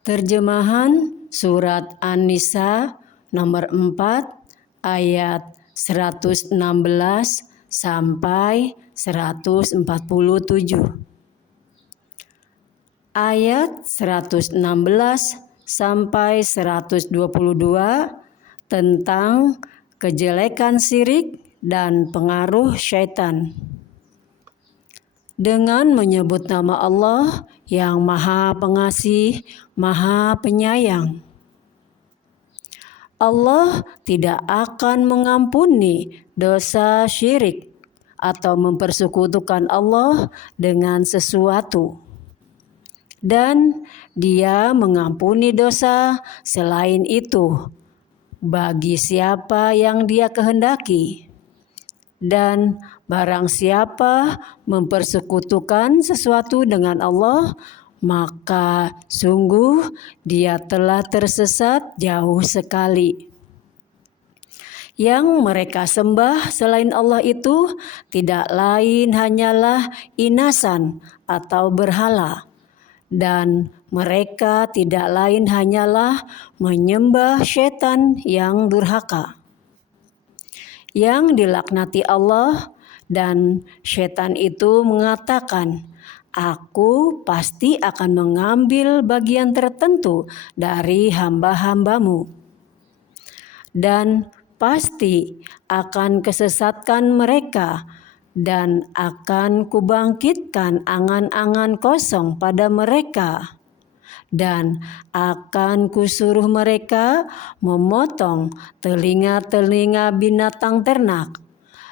Terjemahan Surat An-Nisa nomor 4 ayat 116 sampai 147. Ayat 116 sampai 122 tentang kejelekan syirik dan pengaruh syaitan. Dengan menyebut nama Allah yang Maha Pengasih, Maha Penyayang. Allah tidak akan mengampuni dosa syirik atau mempersekutukan Allah dengan sesuatu. Dan Dia mengampuni dosa selain itu bagi siapa yang Dia kehendaki. Dan barang siapa mempersekutukan sesuatu dengan Allah, maka sungguh dia telah tersesat jauh sekali. Yang mereka sembah selain Allah itu tidak lain hanyalah inasan atau berhala. Dan mereka tidak lain hanyalah menyembah syaitan yang durhaka, yang dilaknati Allah, dan syaitan itu mengatakan, "Aku pasti akan mengambil bagian tertentu dari hamba-hambamu, dan pasti akan kesesatkan mereka, dan akan kubangkitkan angan-angan kosong pada mereka. Dan akan kusuruh mereka memotong telinga-telinga binatang ternak.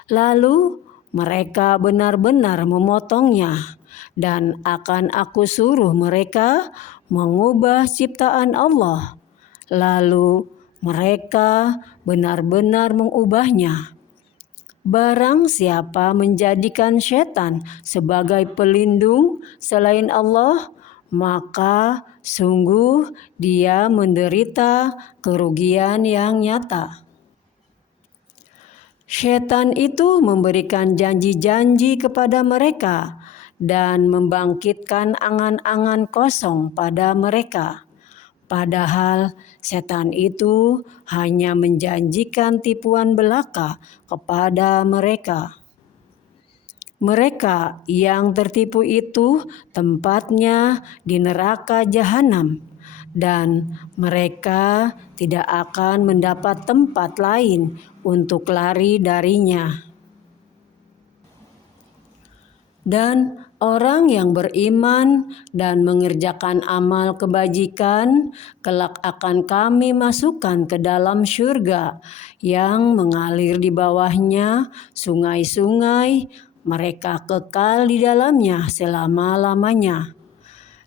Lalu mereka benar-benar memotongnya, dan akan aku suruh mereka mengubah ciptaan Allah. Lalu mereka benar-benar mengubahnya. Barang siapa menjadikan syaitan sebagai pelindung selain Allah, maka sungguh dia menderita kerugian yang nyata. Syaitan itu memberikan janji-janji kepada mereka dan membangkitkan angan-angan kosong pada mereka. Padahal setan itu hanya menjanjikan tipuan belaka kepada mereka. Mereka yang tertipu itu tempatnya di neraka jahanam, dan mereka tidak akan mendapat tempat lain untuk lari darinya. Dan orang yang beriman dan mengerjakan amal kebajikan, kelak akan Kami masukkan ke dalam syurga yang mengalir di bawahnya sungai-sungai. Mereka kekal di dalamnya selama-lamanya.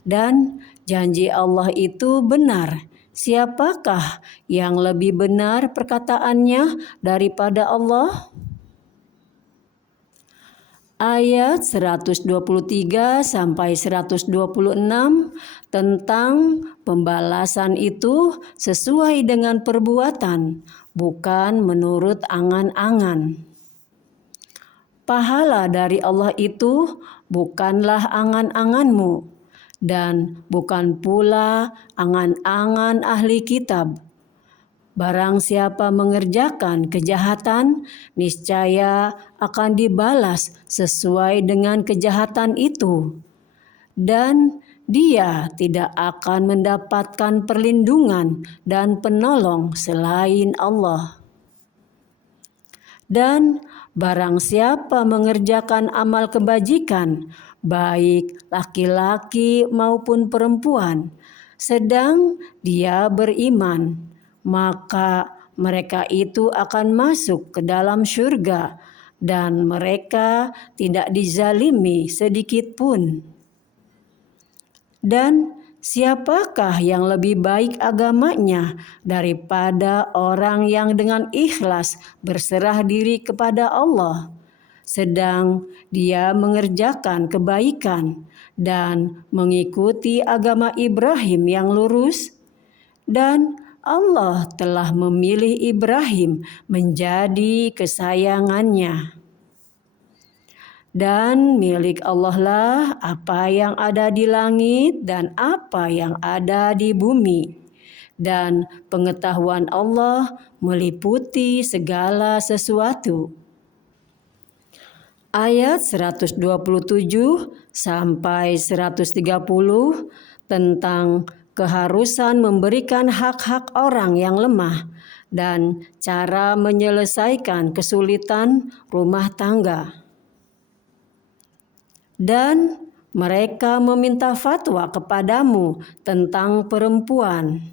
Dan janji Allah itu benar. Siapakah yang lebih benar perkataannya daripada Allah? Ayat 123 sampai 126 tentang pembalasan itu sesuai dengan perbuatan, bukan menurut angan-angan. Pahala dari Allah itu bukanlah angan-anganmu, dan bukan pula angan-angan ahli kitab. Barang siapa mengerjakan kejahatan, niscaya akan dibalas sesuai dengan kejahatan itu. Dan dia tidak akan mendapatkan perlindungan dan penolong selain Allah. Dan barang siapa mengerjakan amal kebajikan, baik laki-laki maupun perempuan, sedang dia beriman, maka mereka itu akan masuk ke dalam syurga, dan mereka tidak dizalimi sedikit pun. Dan siapakah yang lebih baik agamanya daripada orang yang dengan ikhlas berserah diri kepada Allah, sedang dia mengerjakan kebaikan dan mengikuti agama Ibrahim yang lurus? Dan Allah telah memilih Ibrahim menjadi kesayangannya. Dan milik Allah lah apa yang ada di langit dan apa yang ada di bumi. Dan pengetahuan Allah meliputi segala sesuatu. Ayat 127 sampai 130 tentang keharusan memberikan hak-hak orang yang lemah dan cara menyelesaikan kesulitan rumah tangga. Dan mereka meminta fatwa kepadamu tentang perempuan.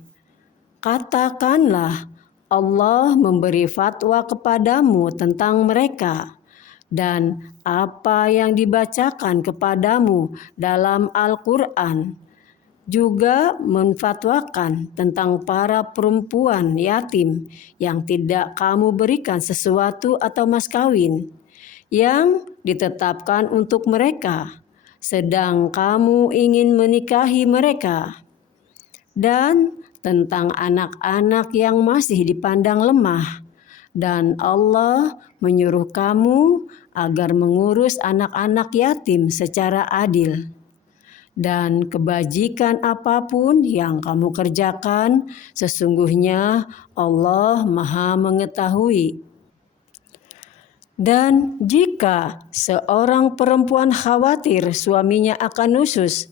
Katakanlah, Allah memberi fatwa kepadamu tentang mereka, dan apa yang dibacakan kepadamu dalam Al-Quran juga menfatwakan tentang para perempuan yatim yang tidak kamu berikan sesuatu atau mas kawin yang ditetapkan untuk mereka, sedang kamu ingin menikahi mereka, dan tentang anak-anak yang masih dipandang lemah, dan Allah menyuruh kamu agar mengurus anak-anak yatim secara adil. Dan kebajikan apapun yang kamu kerjakan, sesungguhnya Allah Maha Mengetahui. Dan jika seorang perempuan khawatir suaminya akan nusyuz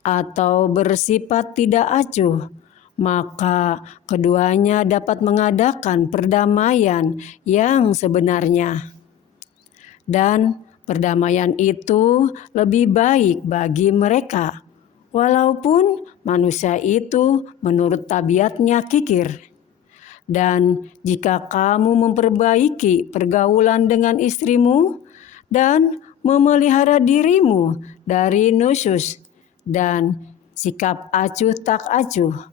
atau bersifat tidak acuh, maka keduanya dapat mengadakan perdamaian yang sebenarnya. Dan perdamaian itu lebih baik bagi mereka, walaupun manusia itu menurut tabiatnya kikir. Dan jika kamu memperbaiki pergaulan dengan istrimu dan memelihara dirimu dari nusyuz dan sikap acuh tak acuh,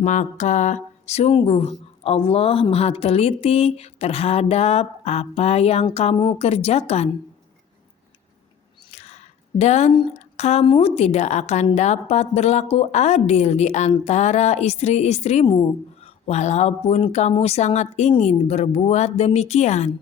maka sungguh Allah Maha teliti terhadap apa yang kamu kerjakan. Dan kamu tidak akan dapat berlaku adil di antara istri-istrimu, walaupun kamu sangat ingin berbuat demikian.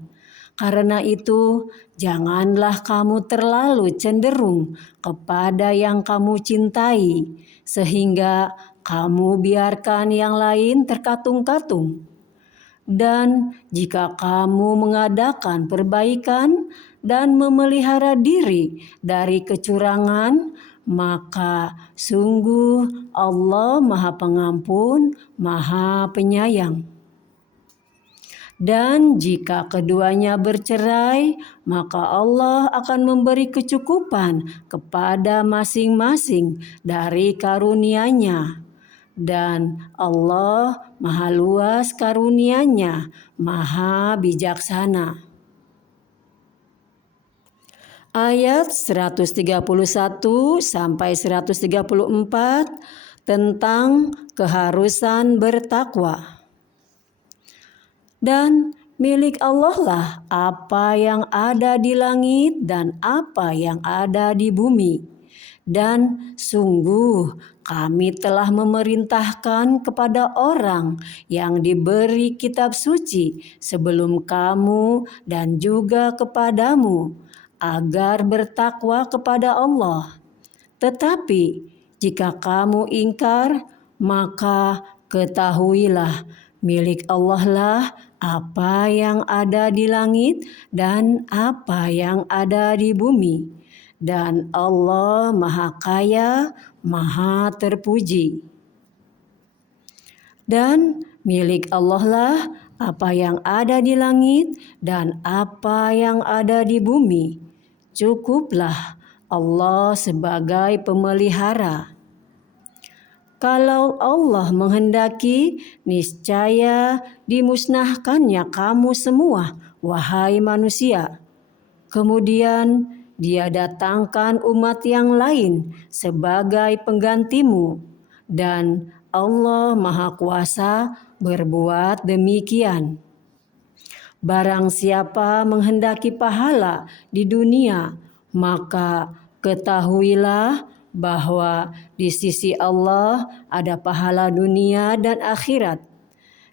Karena itu, janganlah kamu terlalu cenderung kepada yang kamu cintai, sehingga kamu biarkan yang lain terkatung-katung. Dan jika kamu mengadakan perbaikan dan memelihara diri dari kecurangan, maka sungguh Allah Maha Pengampun, Maha Penyayang. Dan jika keduanya bercerai, maka Allah akan memberi kecukupan kepada masing-masing dari karunia-Nya. Dan Allah Maha luas karunia-Nya, Maha bijaksana. Ayat 131 sampai 134 tentang keharusan bertakwa. Dan milik Allah lah apa yang ada di langit dan apa yang ada di bumi. Dan sungguh kami telah memerintahkan kepada orang yang diberi kitab suci sebelum kamu dan juga kepadamu, agar bertakwa kepada Allah. Tetapi jika kamu ingkar, maka ketahuilah milik Allah lah apa yang ada di langit dan apa yang ada di bumi. Dan Allah Maha Kaya, Maha Terpuji. Dan milik Allah lah apa yang ada di langit dan apa yang ada di bumi. Cukuplah Allah sebagai pemelihara. Kalau Allah menghendaki, niscaya dimusnahkannya kamu semua, wahai manusia. Kemudian Dia datangkan umat yang lain sebagai penggantimu, dan Allah Maha Kuasa berbuat demikian. Barang siapa menghendaki pahala di dunia, maka ketahuilah bahwa di sisi Allah ada pahala dunia dan akhirat.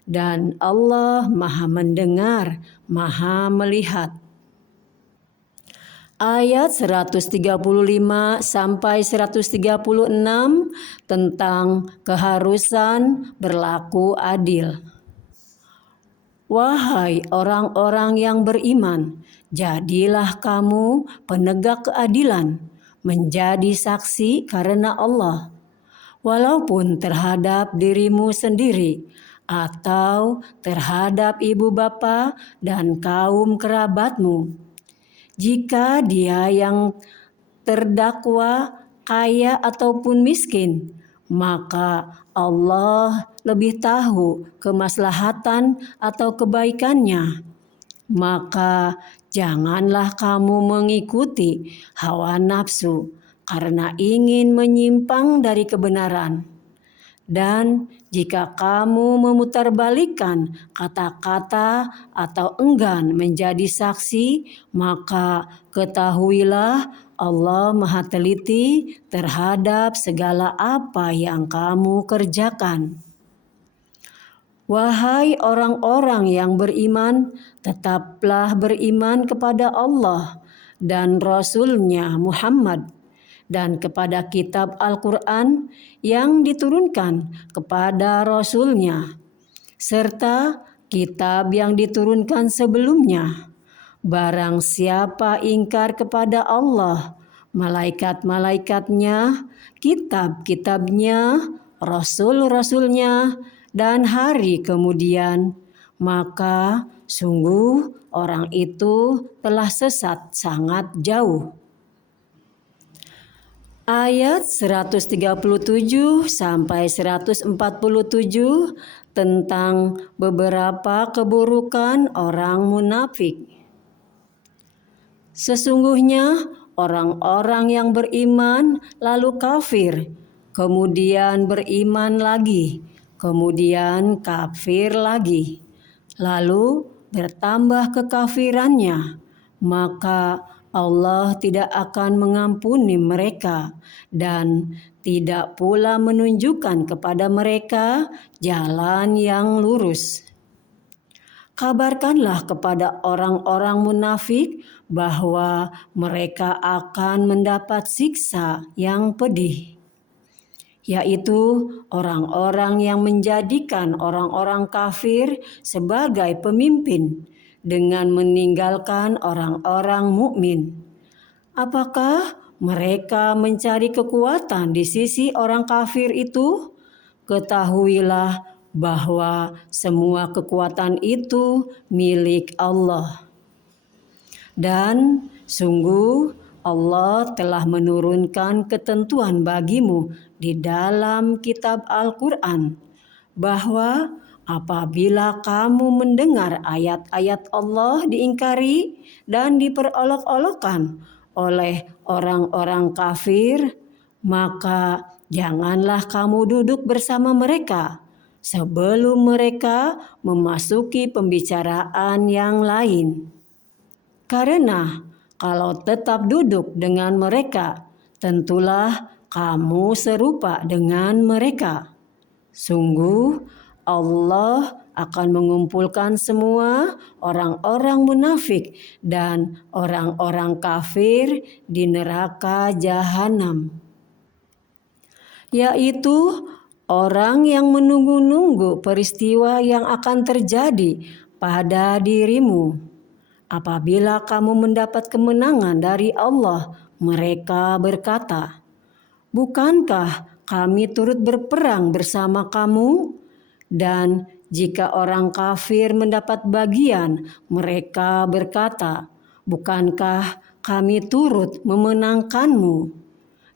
Dan Allah Maha mendengar, Maha melihat. Ayat 135 sampai 136 tentang keharusan berlaku adil. Wahai orang-orang yang beriman, jadilah kamu penegak keadilan, menjadi saksi karena Allah, walaupun terhadap dirimu sendiri atau terhadap ibu bapa dan kaum kerabatmu. Jika dia yang terdakwa kaya ataupun miskin, maka Allah lebih tahu kemaslahatan atau kebaikannya. Maka janganlah kamu mengikuti hawa nafsu karena ingin menyimpang dari kebenaran. Dan jika kamu memutarbalikkan kata-kata atau enggan menjadi saksi, maka ketahuilah Allah Maha Teliti terhadap segala apa yang kamu kerjakan. Wahai orang-orang yang beriman, tetaplah beriman kepada Allah dan Rasul-Nya Muhammad, dan kepada kitab Al-Quran yang diturunkan kepada Rasul-Nya, serta kitab yang diturunkan sebelumnya. Barang siapa ingkar kepada Allah, malaikat-malaikatnya, kitab-kitabnya, rasul-rasulnya, dan hari kemudian, maka sungguh orang itu telah sesat sangat jauh. Ayat 137 sampai 147 tentang beberapa keburukan orang munafik. Sesungguhnya orang-orang yang beriman lalu kafir, kemudian beriman lagi, kemudian kafir lagi, lalu bertambah kekafirannya, maka Allah tidak akan mengampuni mereka dan tidak pula menunjukkan kepada mereka jalan yang lurus. Kabarkanlah kepada orang-orang munafik bahwa mereka akan mendapat siksa yang pedih, yaitu orang-orang yang menjadikan orang-orang kafir sebagai pemimpin dengan meninggalkan orang-orang mukmin. Apakah mereka mencari kekuatan di sisi orang kafir itu? Ketahuilah bahwa semua kekuatan itu milik Allah. Dan sungguh Allah telah menurunkan ketentuan bagimu di dalam kitab Al-Quran bahwa apabila kamu mendengar ayat-ayat Allah diingkari dan diperolok-olokkan oleh orang-orang kafir, maka janganlah kamu duduk bersama mereka sebelum mereka memasuki pembicaraan yang lain. Karena kalau tetap duduk dengan mereka, tentulah kamu serupa dengan mereka. Sungguh Allah akan mengumpulkan semua orang-orang munafik dan orang-orang kafir di neraka jahanam, yaitu orang yang menunggu-nunggu peristiwa yang akan terjadi pada dirimu. Apabila kamu mendapat kemenangan dari Allah, mereka berkata, "Bukankah kami turut berperang bersama kamu?" Dan jika orang kafir mendapat bagian, mereka berkata, "Bukankah kami turut memenangkanmu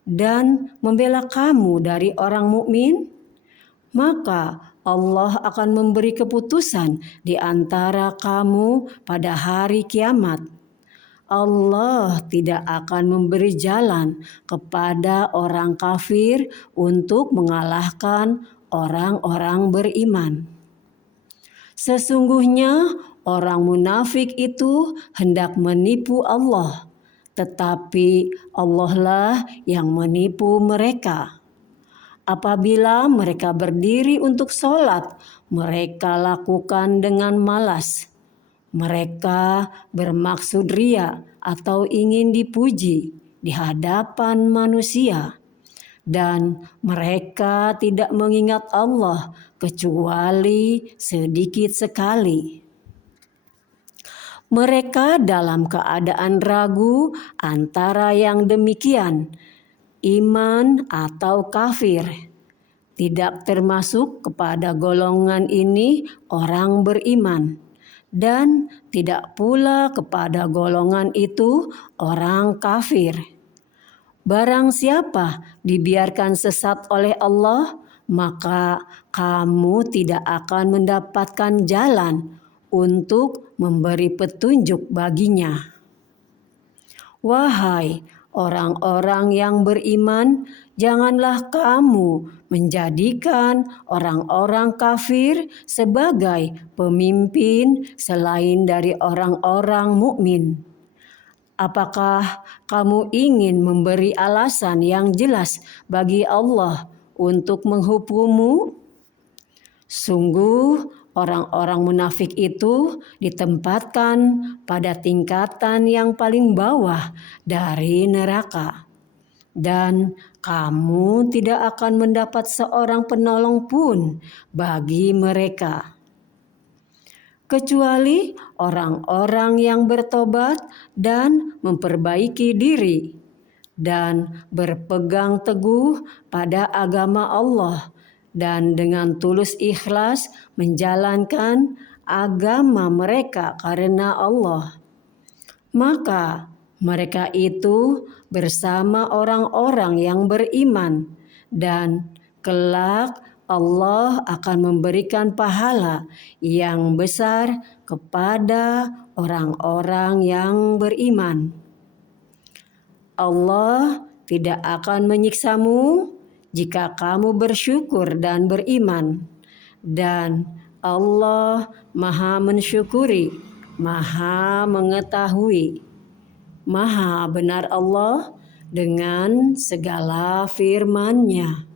dan membela kamu dari orang mukmin?" Maka Allah akan memberi keputusan di antara kamu pada hari kiamat. Allah tidak akan memberi jalan kepada orang kafir untuk mengalahkan orang-orang beriman. Sesungguhnya orang munafik itu hendak menipu Allah, tetapi Allah lah yang menipu mereka. Apabila mereka berdiri untuk sholat, mereka lakukan dengan malas. Mereka bermaksud ria atau ingin dipuji di hadapan manusia, dan mereka tidak mengingat Allah kecuali sedikit sekali. Mereka dalam keadaan ragu antara yang demikian, iman atau kafir. Tidak termasuk kepada golongan ini orang beriman, dan tidak pula kepada golongan itu orang kafir. Barang siapa dibiarkan sesat oleh Allah, maka kamu tidak akan mendapatkan jalan untuk memberi petunjuk baginya. Wahai orang-orang yang beriman, janganlah kamu menjadikan orang-orang kafir sebagai pemimpin selain dari orang-orang mukmin. Apakah kamu ingin memberi alasan yang jelas bagi Allah untuk menghukummu? Sungguh, orang-orang munafik itu ditempatkan pada tingkatan yang paling bawah dari neraka. Dan kamu tidak akan mendapat seorang penolong pun bagi mereka, kecuali orang-orang yang bertobat dan memperbaiki diri dan berpegang teguh pada agama Allah dan dengan tulus ikhlas menjalankan agama mereka karena Allah. Maka mereka itu bersama orang-orang yang beriman, dan kelak Allah akan memberikan pahala yang besar kepada orang-orang yang beriman. Allah tidak akan menyiksamu jika kamu bersyukur dan beriman, dan Allah Maha mensyukuri, Maha mengetahui. Maha benar Allah dengan segala firman-Nya.